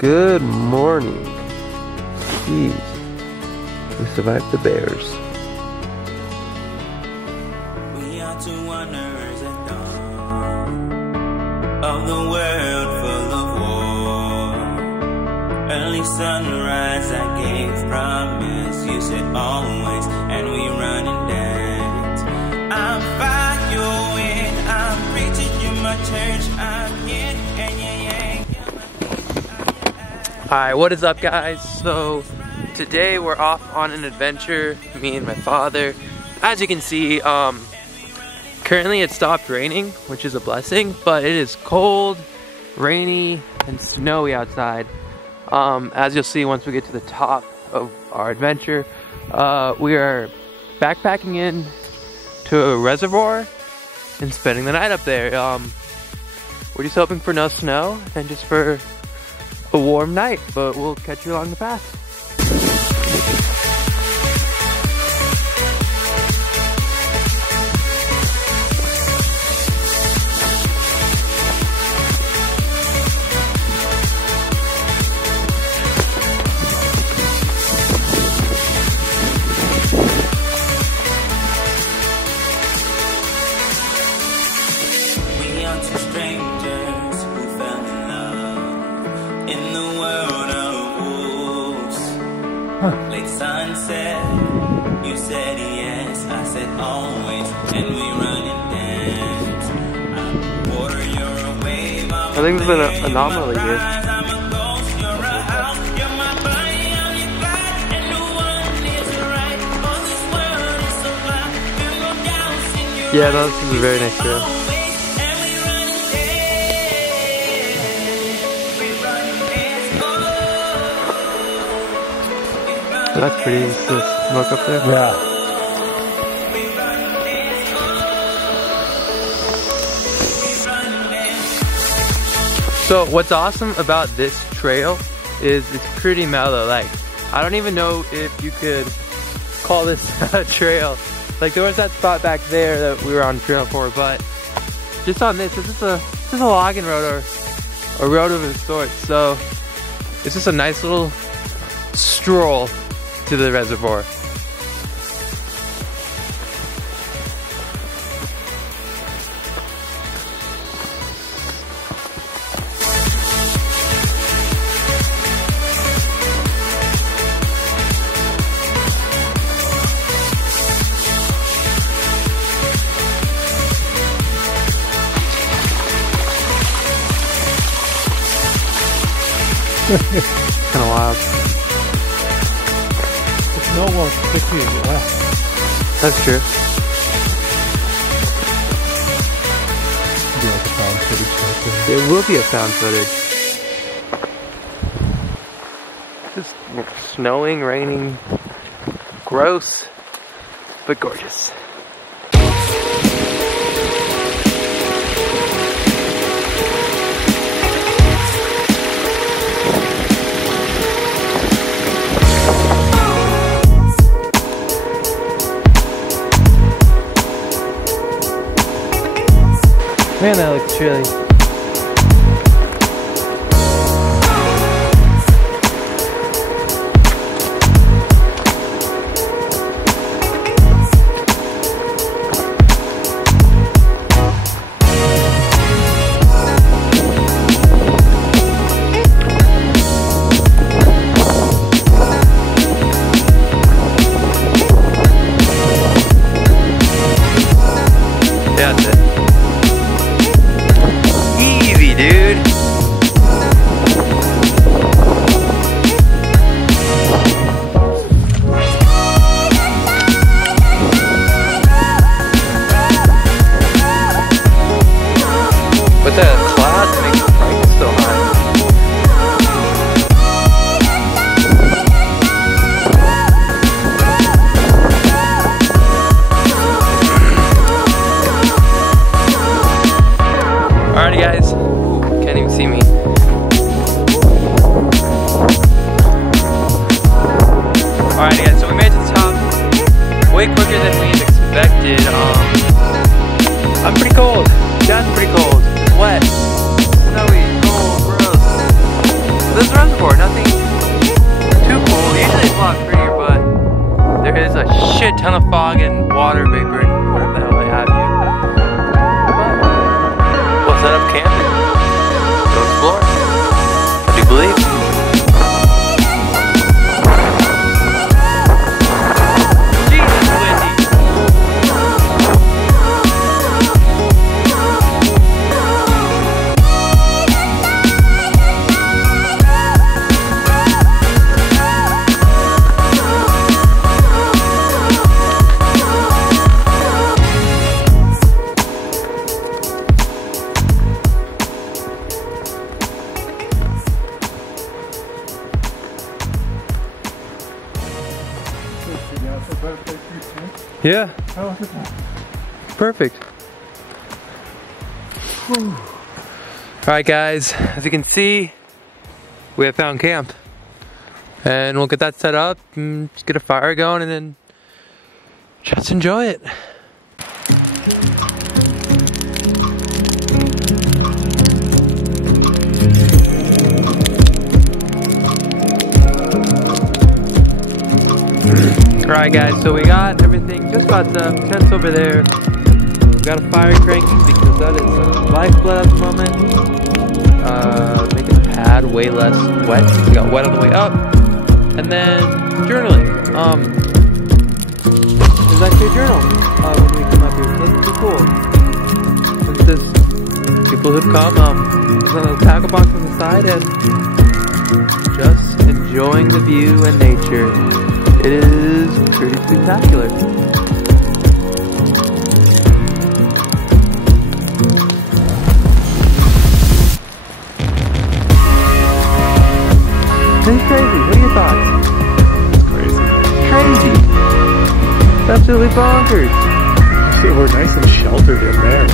Good morning. Jeez. We survived the bears. We are two wanderers at dawn of the world full of war. Early sunrise I gave promise. You said always, and we run and dance. I'm following, I'm preaching in my church. I'm here, and yeah. Alright, what is up guys? So today we're off on an adventure, me and my father. As you can see, currently it stopped raining, which is a blessing, but it is cold, rainy, and snowy outside. As you'll see once we get to the top of our adventure, we are backpacking in to a reservoir and spending the night up there. We're just hoping for no snow and just for a warm night, but we'll catch you along the path. We are two strangers who fell in love in the world of wolves. Late sunset, you said yes, I said always, and we run and dance. I'm a water, you're a wave, I'm I think there's been an anomaly here. I'm a ghost, you're a house, you're my body, I'm your God, and no one is right. All this world is so black, you go down, sing your Yeah, no, this is a very nice trail. That's pretty. Is the smoke up there? Yeah. So what's awesome about this trail is it's pretty mellow. Like, I don't even know if you could call this a trail. Like, there was that spot back there that we were on trail for, but just on this is just a logging road or a road of a sort. So it's just a nice little stroll to the reservoir. Kind of wild. No one stick you in your left. That's true. Be like a found footage type thing. It will be a found footage. Just snowing, raining, gross, but gorgeous. Man, that looks chilly. Yeah, that's it. Easy, dude. But that cloud makes the price so high. Alrighty guys, can't even see me. Alrighty guys, so we made it to the top way quicker than we expected. I'm pretty cold. John's pretty cold. It's wet. Snowy, cold, gross. This reservoir, nothing too cool. Usually it's a lot prettier, but there is a shit ton of fog and water vapor and whatever the hell they have you. But we'll set up camp and go explore. I do believe. Yeah. Perfect. Alright guys, as you can see, we have found camp. And we'll get that set up, and just get a fire going, and then just enjoy it. Alright guys, so we got everything just about set up, tents over there. We got a fire cranking because that is lifeblood at the moment. Making the pad way less wet. We got wet on the way up. And then journaling. There's actually a journal when we come up here, so that's pretty cool. Since there's people who've come, there's a little tackle box on the side and just enjoying the view and nature. It is pretty spectacular. It's crazy. What are your thoughts? It's crazy. Crazy. It's absolutely bonkers. We're nice and sheltered in there.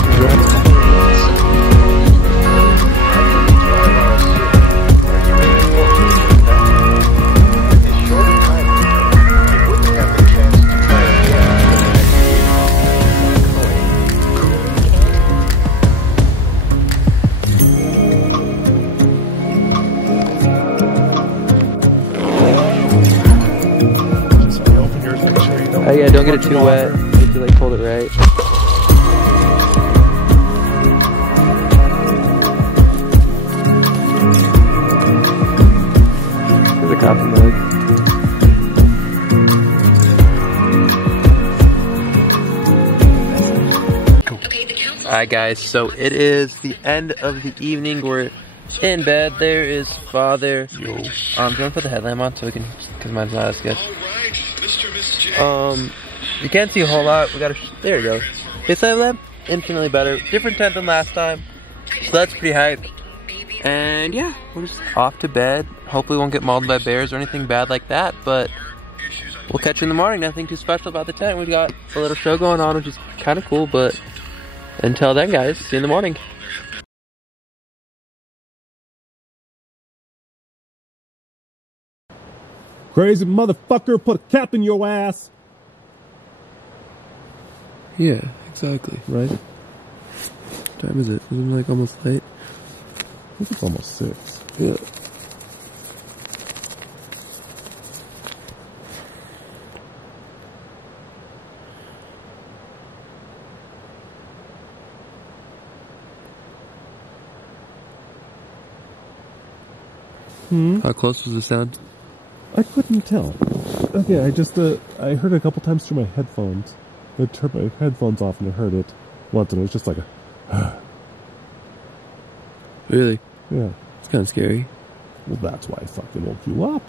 Oh yeah, don't get it too wet. You have to like hold it right. There's a coffee mug. Alright guys, so it is the end of the evening. We're in bed. There is Father. Do you want to put the headlamp on so we can, because mine's not as good. You can't see a whole lot. We got there you go. This headlamp, infinitely better. Different tent than last time. So that's pretty hype. And yeah, we're just off to bed. Hopefully we won't get mauled by bears or anything bad like that, but we'll catch you in the morning. Nothing too special about the tent. We've got a little show going on, which is kind of cool, but until then guys, see you in the morning. Crazy motherfucker, put a cap in your ass. Yeah, exactly. Right? What time is it? Isn't it like almost late? I think it's almost 6. Yeah. How close was the sound? I couldn't tell. Okay, I just, I heard it a couple times through my headphones. I turned my headphones off and I heard it once and it was just like a... Really? Yeah. It's kind of scary. Well, that's why I fucking woke you up.